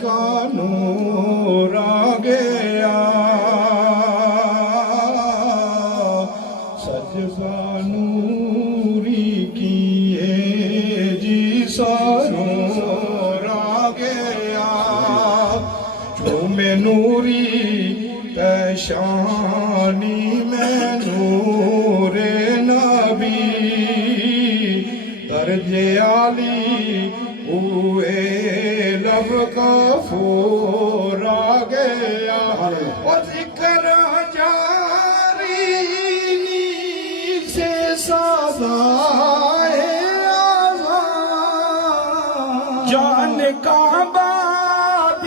کا نور آ گیا، سجدہ نوری کیے جی سا نور آ گیا، چومے نوری پیشانی میں نور نبی، درج عالی ہوئے لب کا پھور آ گیا، اور ذکر جاری نیک سے سزائے آزاد، جان کا باد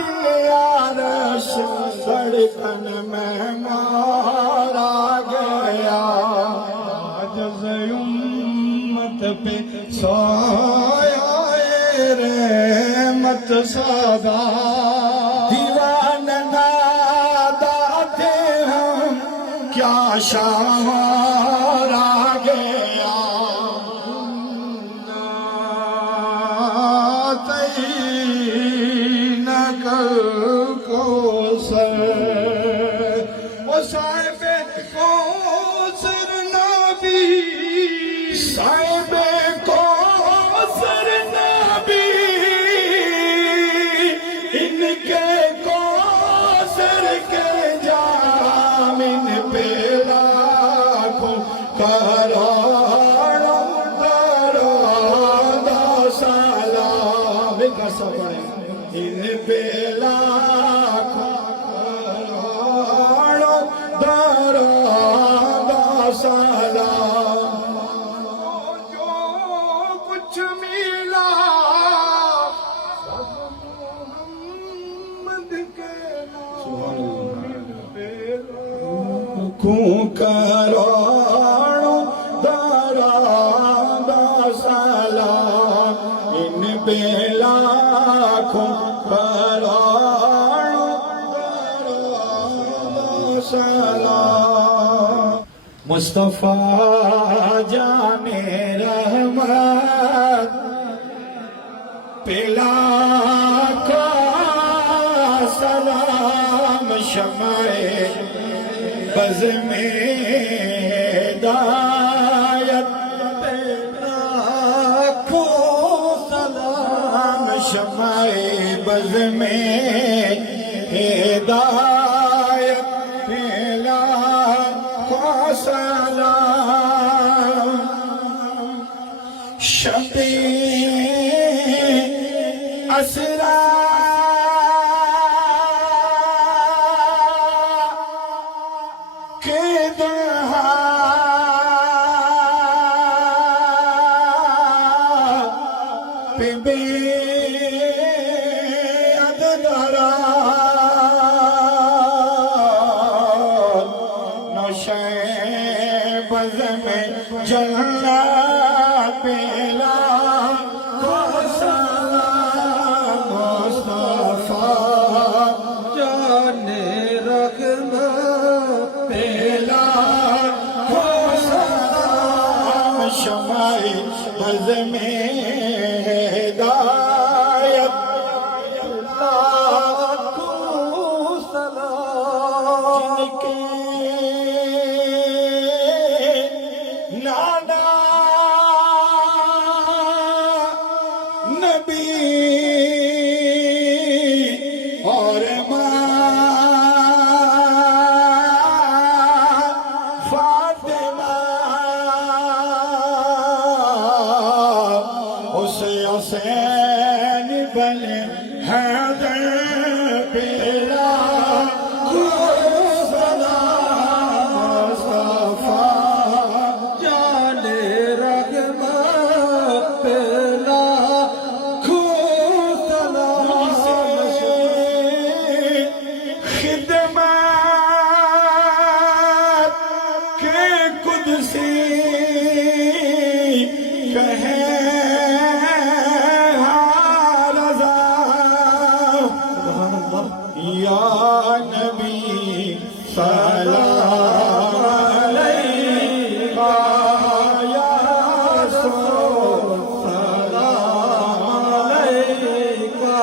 عرش دھڑکن میں مارا گیا، عجز امت پہ سایہ رحمت سادا، دیوان نادا تھے ہم کیا شاہر آ گیا، ناتین کوثر، وہ صاحب کوثر نبی، صاحب کوثر نبی، ان کے کوثر کے جام ان پہ لاکھوں کروڑوں درود سلام کا سفر، ان پہ لاکھوں کروڑوں درود سلام، جو کچھ ملا محمد کے نام پہ لاکھوں کروڑوں درود سلام، ان پہ لاکھوں کروڑوں درود سلام، مصطفیٰ جان رحمت پہ لاکھوں سلام، شمع بز میں ہدایت پہ لاکھوں سلام، شمع بز میں ہدایت پہ لاکھوں سلام، شفیع اسرا کے دہاں پہ بے عدد رات، نوشے بز میں جنت پہ لاکھوں سلام، مصطفیٰ جان رحمت پہ لاکھوں سلام، شمع بز میں ہدایت لاکھوں سلام، جن کے نانا نبی اور ماں فاطمہ، حسین بن حیدر پہ لاکھوں سلام، مصطفیٰ جان رحمت پہ لاکھوں سلام، خدمت کے قدسی کہیں یا نبی سلام علیکہ، یا رسول سلام علیکہ،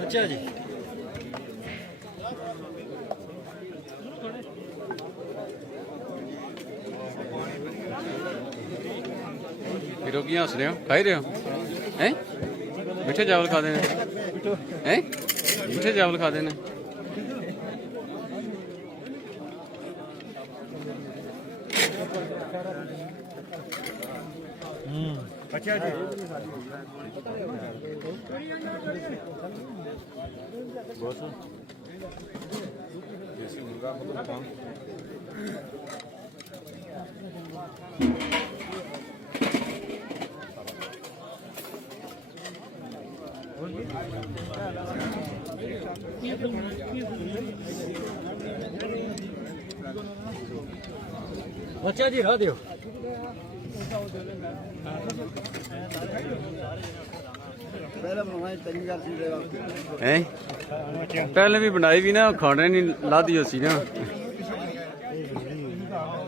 अच्छा जी फिर की हंस रहे हो खाई रहे हो हैं मीठे चावल खा देने हैं मीठे चावल खा देने अच्छा जी देसी मुर्गा मतलब बच्चा जी रह दियो हैं पहले भी बनाई भी ना खाने नहीं लादी सी ना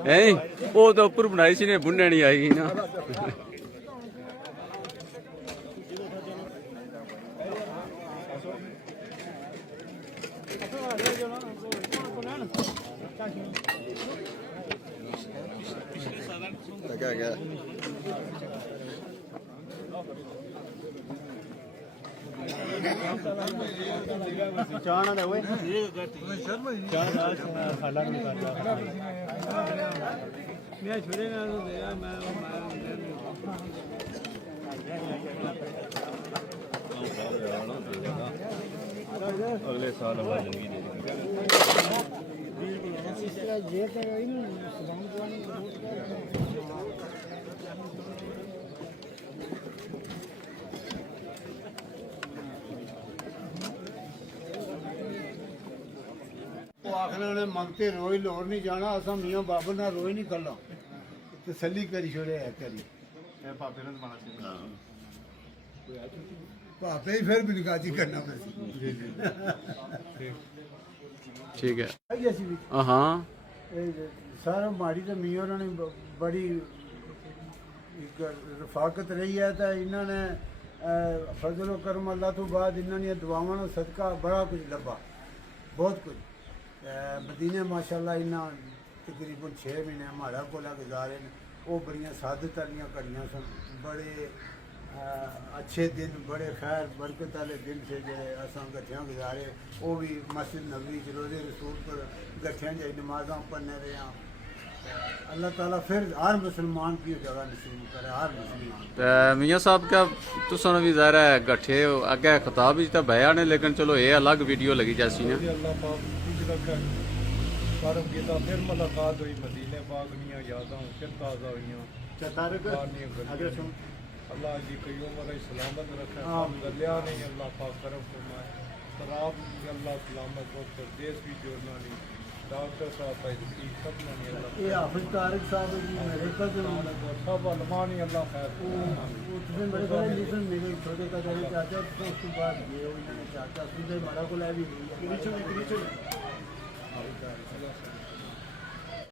हैं वो तो ऊपर बनाई सी ने बुनने नहीं आई ना क्या क्या चाना दे ओए खाला नहीं करता मैं छोड़ेगा तो दे मैं अगले साल हमारी जिंदगी दे आखने ने मंगते रोज लोर नहीं जाना असा मियाँ बाबर ना रोज नहीं कला तसली करी छोड़े है करी पापे ही फिर बिनकाजी करना ठीक है हाँ सारा माड़ी तो मियाँ ने बड़ी रफाकत रही है तो इन्होंने फजलो करम अल्लाह तो बाद इन्होंने दुआवां सदका बड़ा कुछ लभा बहुत कुछ मदीने माशाल्लाह इन्ना तकरीबन 6 महीने हमारा कोला गुजारे ने वो बड़ियाँ सादत वालियाँ घड़ियाँ सन बड़े अच्छे दिन बड़े खैर बरकत वाले दिन से जो असा गठियाँ गुजारे वो भी मस्जिद नबी च रोज़े रसूल पर गठियाँ जाई नमाज़ां पढ़ने रहे हैं अल्लाह ताला फिर हर मुसलमान की जगह नसीब करे हर मुसलमान मियाँ साहब क्या तुसा भी ज़ाहिर है गठे अगे खिताब ही तो बया ने लेकिन चलो ये अलग वीडियो लगी जैसी ना करम किया फिर मुलाकात हुई मदीने पाक दियां यादां फिर ताज़ा हुईयां अल्लाह जी कई उम्र सलामत रखे गलिया नहीं अल्लाह पाक करम फरमाए शराब अल्लाह सलामत हो परदेश भी जोड़ना नहीं डॉक्टर साहब भाई सब नहीं अल्लाह ये हाफिज तारिक साहब जी मेरे का जो सब अलमा नहीं अल्लाह खैर उसमें बड़े बड़े लीडर मेरे छोटे का जो चाचा तो उसके बाद ये उन्होंने चाचा सुनते हमारा को ला भी